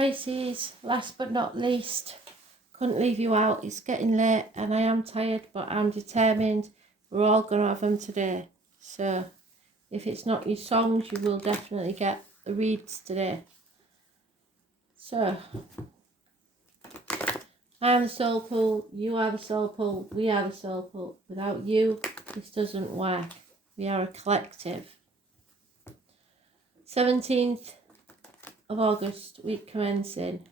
Pisces, last but not least, couldn't leave you out. It's getting late and I am tired, but I'm determined we're all going to have them today. So if it's not your songs, you will definitely get the reads today. So I'm the soul pool, you are the soul pool, we are the soul pool. Without you, this doesn't work. We are a collective. 17th of August, week commencing.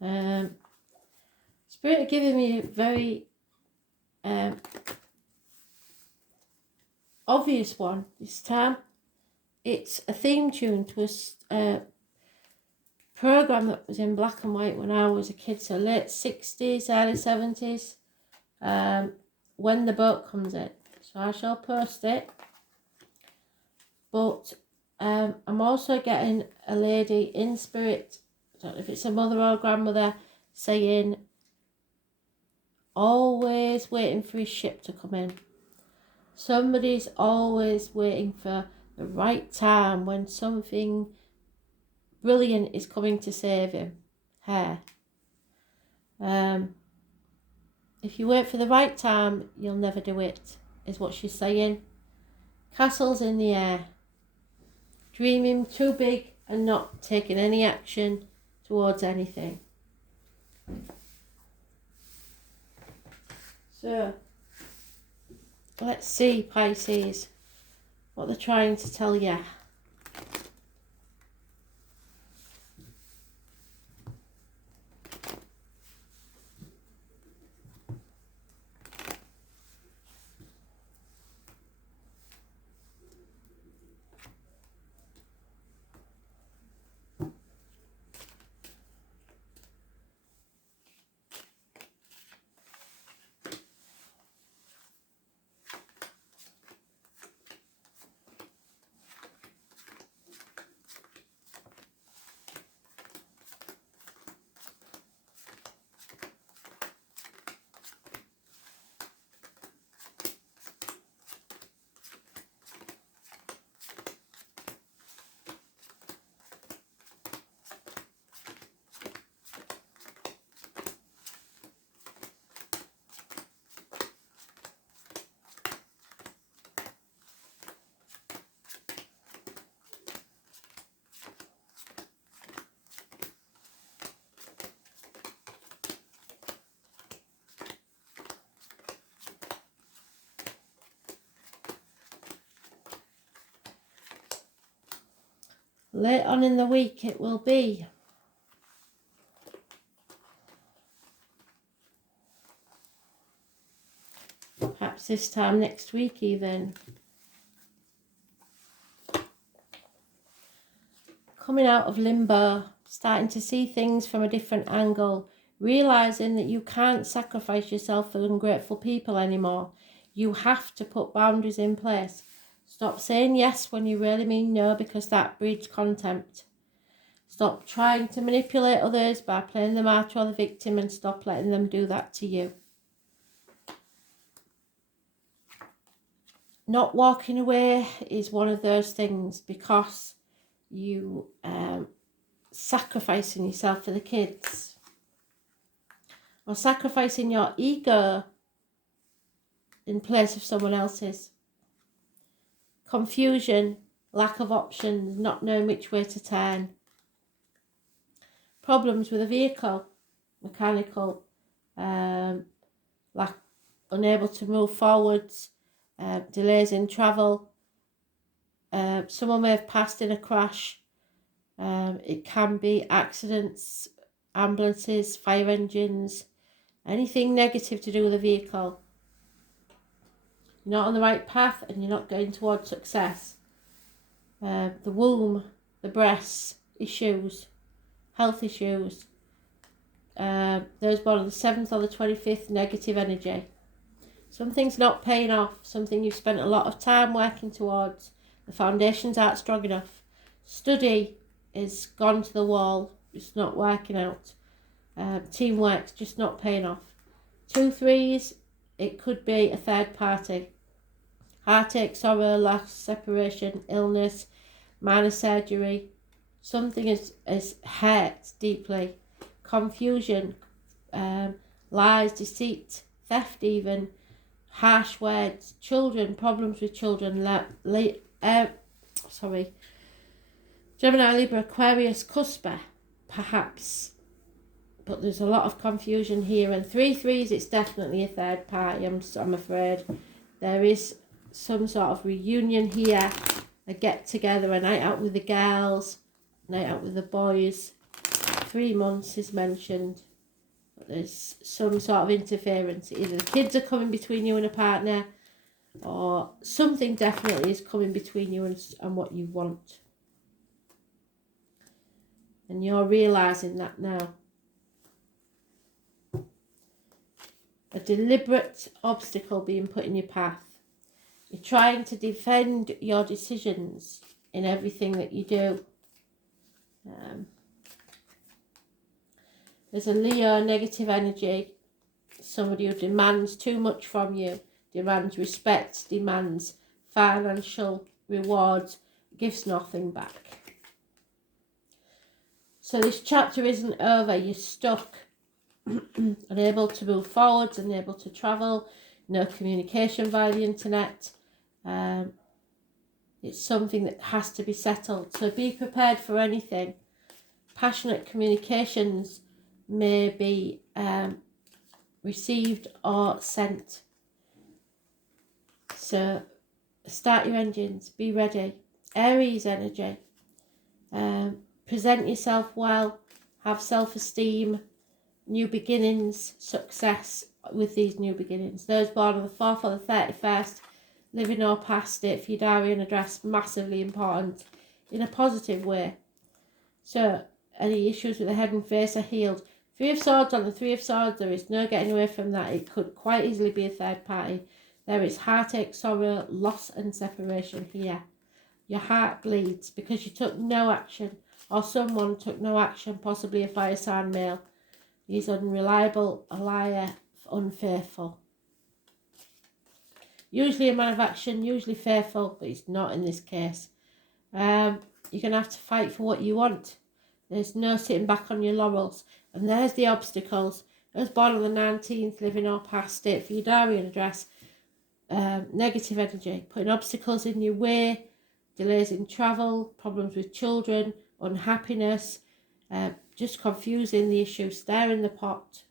Spirit are giving me a very obvious one this time. It's a theme tune to a program that was in black and white when I was a kid, so late 60s, early 70s, when the boat comes in. So I shall post it. But I'm also getting a lady in spirit, I don't know if it's a mother or grandmother, saying, always waiting for his ship to come in. Somebody's always waiting for the right time when something brilliant is coming to save him, her. If you wait for the right time, you'll never do it, is what she's saying. Castles in the air. Dreaming too big and not taking any action towards anything. So, let's see, Pisces, what they're trying to tell you. Late on in the week it will be. Perhaps this time next week even. Coming out of limbo, starting to see things from a different angle, realising that you can't sacrifice yourself for ungrateful people anymore. You have to put boundaries in place. Stop saying yes when you really mean no, because that breeds contempt. Stop trying to manipulate others by playing the martyr or the victim, and stop letting them do that to you. Not walking away is one of those things, because you sacrificing yourself for the kids, or sacrificing your ego in place of someone else's. Confusion, lack of options, not knowing which way to turn. Problems with a vehicle, mechanical, unable to move forwards, delays in travel. Someone may have passed in a crash. It can be accidents, ambulances, fire engines, anything negative to do with a vehicle. You're not on the right path and you're not going towards success. The womb, the breasts, issues, health issues. Those born on the 7th or the 25th, negative energy. Something's not paying off, something you've spent a lot of time working towards. The foundations aren't strong enough. Study is gone to the wall, it's not working out. Teamwork's just not paying off. 2 3s, it could be a third party. Heartache, sorrow, loss, separation, illness, minor surgery, Something is hurt deeply. Confusion, lies, deceit, theft even, harsh words, children, problems with children, Gemini, Libra, Aquarius, Cusper, perhaps. But there's a lot of confusion here. And 3 threes, it's definitely a third party, I'm afraid. There is some sort of reunion here, a get together, a night out with the girls, night out with the boys. 3 months is mentioned. But there's some sort of interference. Either the kids are coming between you and a partner, or something definitely is coming between you and what you want. And you're realising that now. A deliberate obstacle being put in your path. You're trying to defend your decisions in everything that you do. There's a Leo negative energy. Somebody who demands too much from you, demands respect, demands financial rewards, gives nothing back. So this chapter isn't over. You're stuck, unable to move forwards, unable to travel, no communication via the internet. It's something that has to be settled. So be prepared for anything. Passionate communications may be received or sent. So start your engines, be ready. Aries energy. Present yourself well, have self-esteem, new beginnings, success with these new beginnings. Those born on the 4th or the 31st, living or past it for your diary and address, massively important in a positive way. So any issues with the head and face are healed. 3 of Swords on the 3 of Swords, there is no getting away from that. It could quite easily be a third party. There is heartache, sorrow, loss and separation here. Your heart bleeds because you took no action, or someone took no action, possibly a fire sign male. He's unreliable, a liar, unfaithful. Usually a man of action, usually faithful, but he's not in this case. You're going to have to fight for what you want. There's no sitting back on your laurels. And there's the obstacles. Those born on the 19th, living or past it, for your diary and address. Negative energy, putting obstacles in your way, delays in travel, problems with children, unhappiness, just confusing the issue, stirring the pot.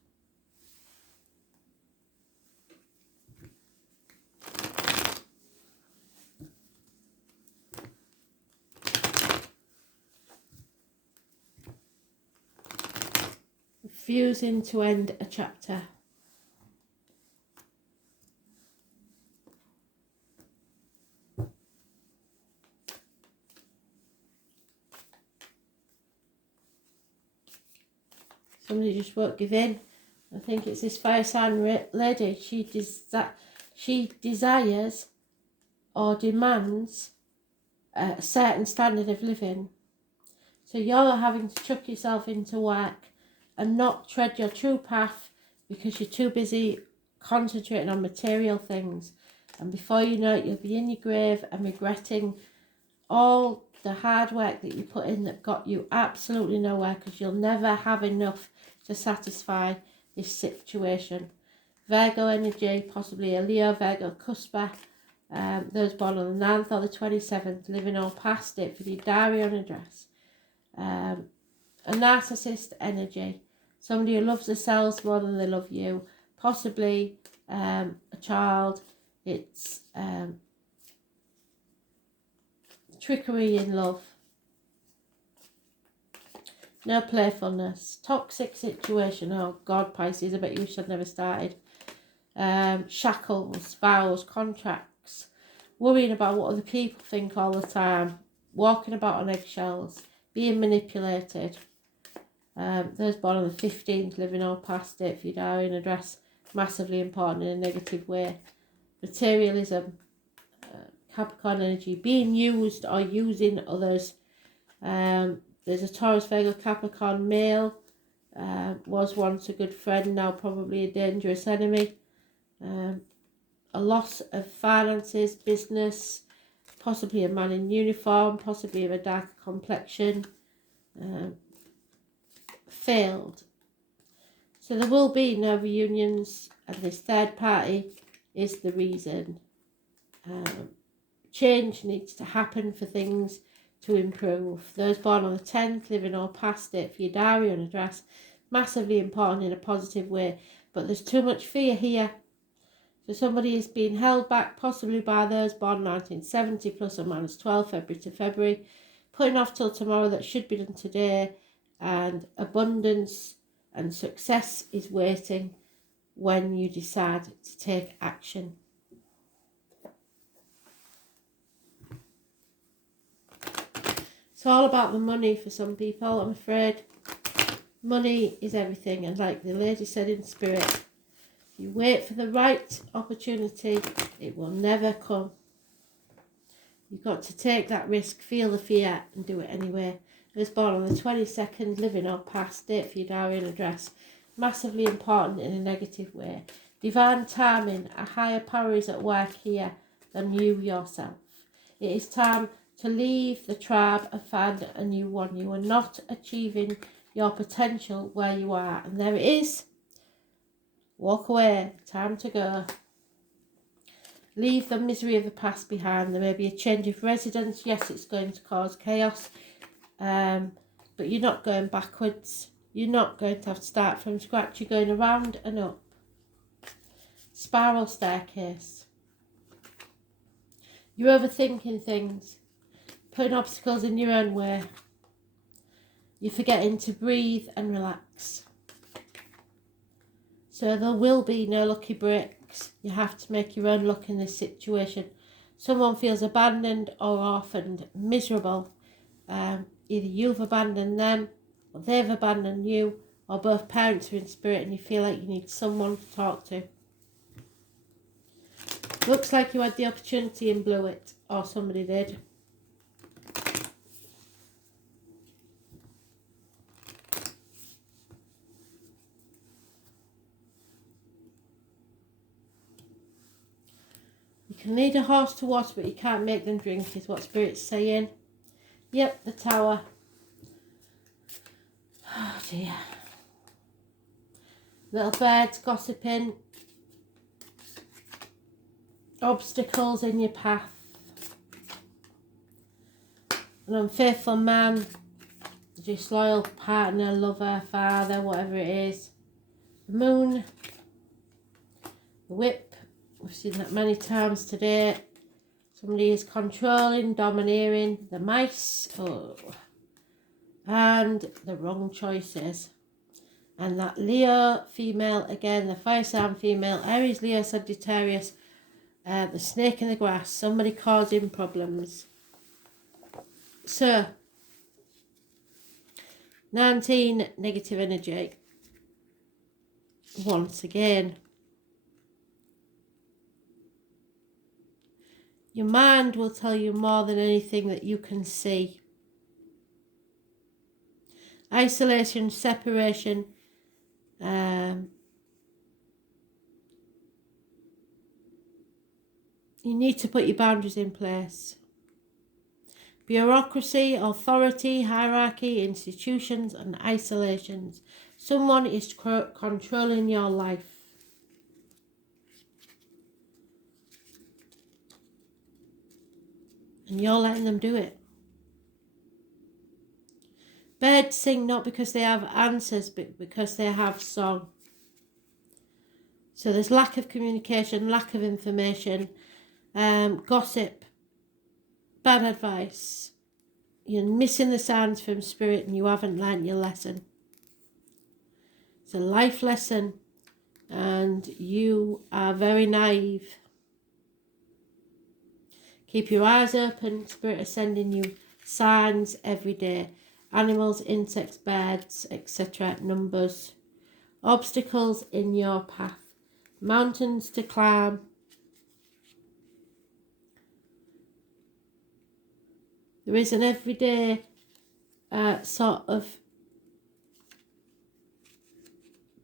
Refusing to end a chapter. Somebody just won't give in. I think it's this fire sign lady. She desires or demands a certain standard of living. So you're having to chuck yourself into work and not tread your true path because you're too busy concentrating on material things. And before you know it, you'll be in your grave and regretting all the hard work that you put in that got you absolutely nowhere, because you'll never have enough to satisfy this situation. Virgo energy, possibly a Leo, Virgo, Cusper. Those born on the 9th or the 27th, living or past it, for the diary on address. A narcissist energy, somebody who loves themselves more than they love you, possibly a child. It's trickery in love, no playfulness, toxic situation. Oh God, Pisces, I bet you wish I'd never started. Shackles, vows, contracts, worrying about what other people think all the time, walking about on eggshells, being manipulated. Those born on the 15th, living or past it, for your diary and address, massively important in a negative way. Materialism, Capricorn energy, being used or using others. There's a Taurus, Virgo, Capricorn male, was once a good friend, now probably a dangerous enemy. A loss of finances, business, possibly a man in uniform, possibly of a darker complexion. failed. So there will be no reunions, and this third party is the reason. Change needs to happen for things to improve. Those born on the 10th, living or past it for your diary and address, massively important in a positive way, but there's too much fear here. So somebody is being held back, possibly by those born 1970 plus or minus 12 February to February, putting off till tomorrow that should be done today, and abundance and success is waiting when you decide to take action. It's all about the money for some people, I'm afraid. Money is everything, and like the lady said in spirit, if you wait for the right opportunity, it will never come. You've got to take that risk, feel the fear, and do it anyway. I was born on the 22nd, living or past, date for your diary and address. Massively important in a negative way. Divine timing, a higher power is at work here than you yourself. It is time to leave the tribe and find a new one. You are not achieving your potential where you are. And there it is. Walk away. Time to go. Leave the misery of the past behind. There may be a change of residence. Yes, it's going to cause chaos. But you're not going backwards. You're not going to have to start from scratch. You're going around and up. Spiral staircase. You're overthinking things. Putting obstacles in your own way. You're forgetting to breathe and relax. So there will be no lucky breaks. You have to make your own luck in this situation. Someone feels abandoned or orphaned, miserable. Either you've abandoned them, or they've abandoned you, or both parents are in spirit and you feel like you need someone to talk to. Looks like you had the opportunity and blew it, or somebody did. You can lead a horse to water, but you can't make them drink, is what Spirit's saying. Yep, the Tower. Oh dear. Little birds gossiping. Obstacles in your path. An unfaithful man. Disloyal partner, lover, father, whatever it is. The Moon. The Whip. We've seen that many times today. Somebody is controlling, domineering. The Mice. Oh. And the wrong choices. And that Leo female, again, the fire sign female, Aries, Leo, Sagittarius, the snake in the grass, somebody causing problems. So, 19, negative energy. Once again. Your mind will tell you more than anything that you can see. Isolation, separation. You need to put your boundaries in place. Bureaucracy, authority, hierarchy, institutions and isolations. Someone is controlling your life. And you're letting them do it. Birds sing not because they have answers, but because they have song. So there's lack of communication, lack of information, gossip, bad advice. You're missing the signs from Spirit and you haven't learnt your lesson. It's a life lesson and you are very naive. Keep your eyes open. Spirit is sending you signs every day. Animals, insects, birds, etc. Numbers. Obstacles in your path. Mountains to climb. There is an everyday sort of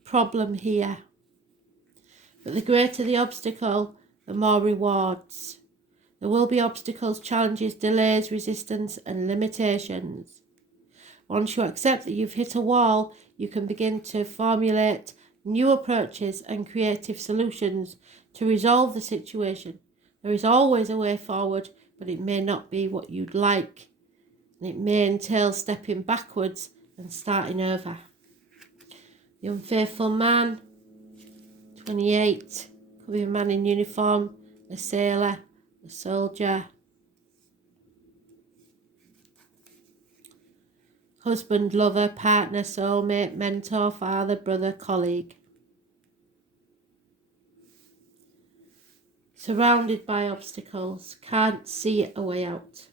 problem here. But the greater the obstacle, the more rewards. There will be obstacles, challenges, delays, resistance and limitations. Once you accept that you've hit a wall, you can begin to formulate new approaches and creative solutions to resolve the situation. There is always a way forward, but it may not be what you'd like. And it may entail stepping backwards and starting over. The unfaithful man, 28, could be a man in uniform, a sailor, a soldier. Husband, lover, partner, soulmate, mentor, father, brother, colleague. Surrounded by obstacles, can't see a way out.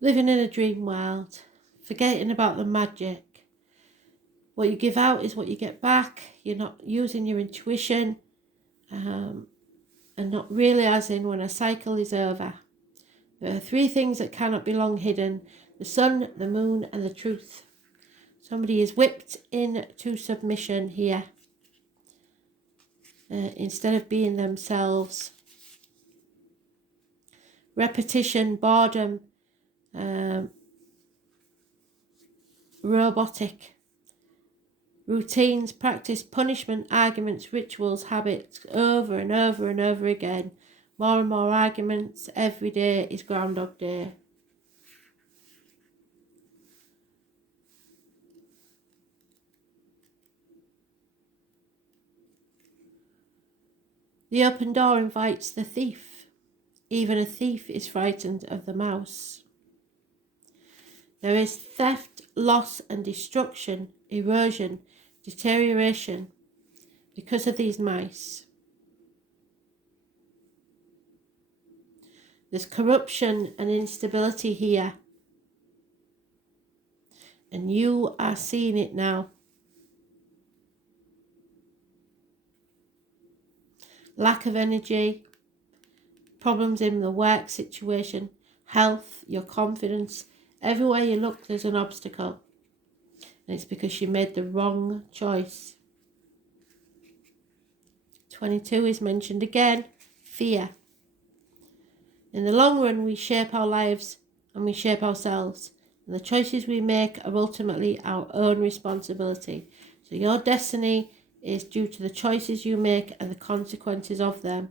Living in a dream world, forgetting about the magic. What you give out is what you get back. You're not using your intuition and not realising when a cycle is over. There are 3 things that cannot be long hidden: the sun, the moon, and the truth. Somebody is whipped into submission here instead of being themselves. Repetition, boredom, robotic. Routines, practice, punishment, arguments, rituals, habits, over and over and over again. More and more arguments. Every day is Groundhog Day. The open door invites the thief. Even a thief is frightened of the mouse. There is theft, loss and destruction, erosion, deterioration because of these mice. There's corruption and instability here. And you are seeing it now. Lack of energy, problems in the work situation, health, your confidence. Everywhere you look, there's an obstacle. And it's because you made the wrong choice. 22 is mentioned again, fear. In the long run, we shape our lives and we shape ourselves. And the choices we make are ultimately our own responsibility. So your destiny is due to the choices you make and the consequences of them.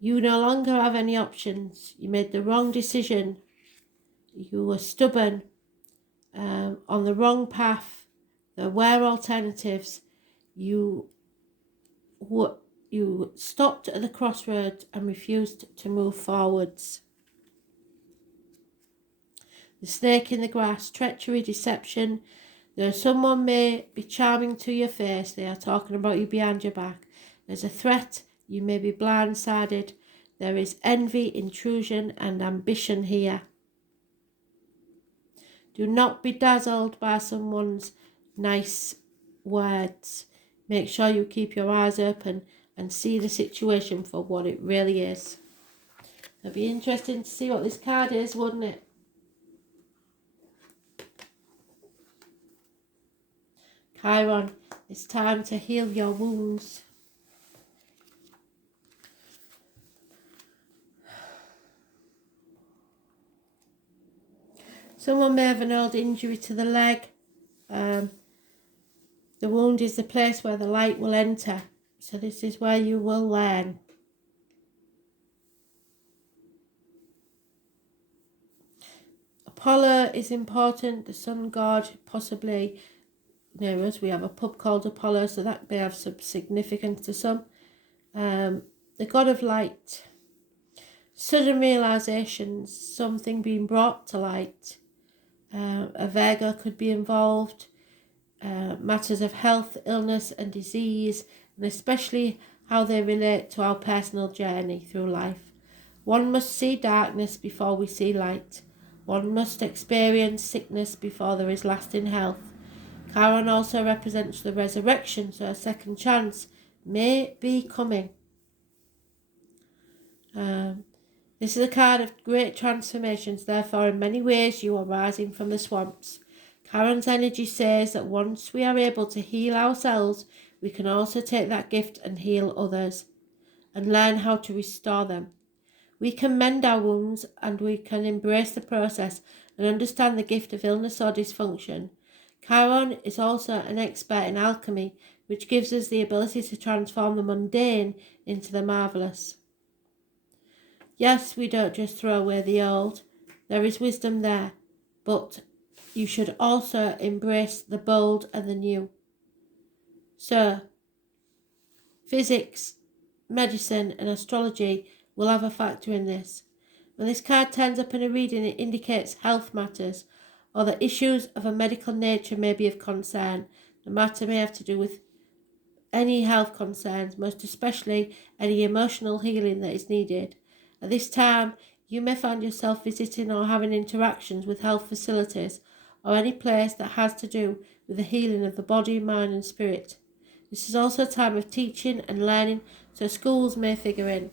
You no longer have any options. You made the wrong decision. You were stubborn, on the wrong path. There were alternatives. You stopped at the crossroads and refused to move forwards. The snake in the grass, treachery, deception. Someone may be charming to your face. They are talking about you behind your back. There's a threat. You may be blindsided. There is envy, intrusion, and ambition here. Do not be dazzled by someone's nice words. Make sure you keep your eyes open and see the situation for what it really is. It'll be interesting to see what this card is, wouldn't it? Chiron, it's time to heal your wounds. Someone may have an old injury to the leg. The wound is the place where the light will enter. So this is where you will learn. Apollo is important, the sun god, possibly near us. We have a pub called Apollo, so that may have some significance to some. The god of light. Sudden realizations, something being brought to light. A Virgo could be involved. Matters of health, illness and disease, and especially how they relate to our personal journey through life. One must see darkness before we see light. One must experience sickness before there is lasting health. Chiron also represents the resurrection, so a second chance may be coming. This is a card of great transformations, therefore in many ways you are rising from the swamps. Chiron's energy says that once we are able to heal ourselves, we can also take that gift and heal others. and learn how to restore them. We can mend our wounds and we can embrace the process and understand the gift of illness or dysfunction. Chiron is also an expert in alchemy, which gives us the ability to transform the mundane into the marvellous. Yes, we don't just throw away the old. There is wisdom there, but you should also embrace the bold and the new. So, physics, medicine and astrology will have a factor in this. When this card turns up in a reading, it indicates health matters or that issues of a medical nature may be of concern. The matter may have to do with any health concerns, most especially any emotional healing that is needed. At this time, you may find yourself visiting or having interactions with health facilities or any place that has to do with the healing of the body, mind and spirit. This is also a time of teaching and learning, so schools may figure in.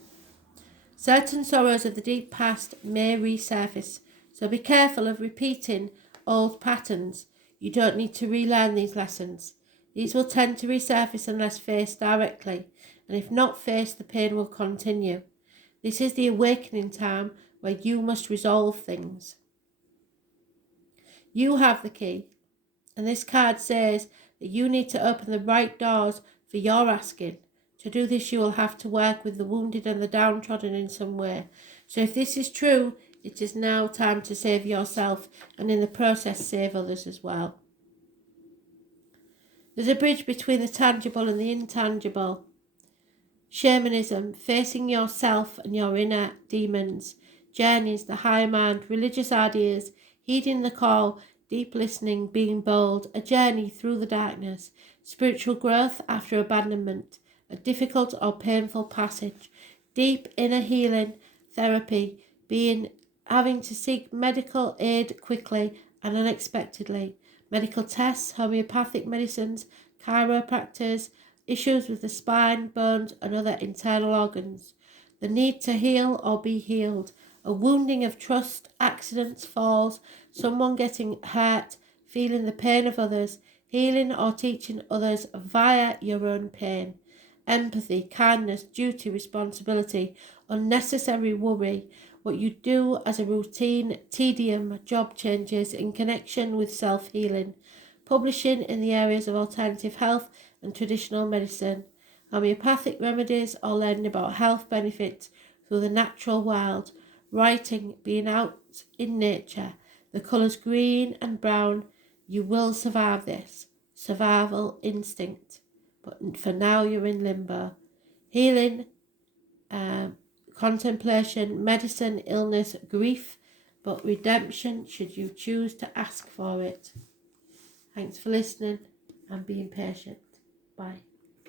Certain sorrows of the deep past may resurface, so be careful of repeating old patterns. You don't need to relearn these lessons. These will tend to resurface unless faced directly, and if not faced, the pain will continue. This is the awakening time where you must resolve things. You have the key, and this card says that you need to open the right doors for your asking. To do this, you will have to work with the wounded and the downtrodden in some way. So if this is true, it is now time to save yourself and in the process save others as well. There's a bridge between the tangible and the intangible. Shamanism, facing yourself and your inner demons. Journeys, the higher mind, religious ideas, heeding the call, deep listening, being bold, a journey through the darkness, spiritual growth after abandonment, a difficult or painful passage, deep inner healing, therapy, having to seek medical aid quickly and unexpectedly, medical tests, homeopathic medicines, chiropractors, issues with the spine, bones and other internal organs, the need to heal or be healed, a wounding of trust, accidents, falls, someone getting hurt, feeling the pain of others, healing or teaching others via your own pain, empathy, kindness, duty, responsibility, unnecessary worry, what you do as a routine, tedium, job changes in connection with self-healing, publishing in the areas of alternative health and traditional medicine, homeopathic remedies or learning about health benefits through the natural world, writing, being out in nature, the colours green and brown. You will survive this. Survival instinct. But for now you're in limbo. Healing, contemplation, medicine, illness, grief, but redemption should you choose to ask for it. Thanks for listening and being patient. Bye.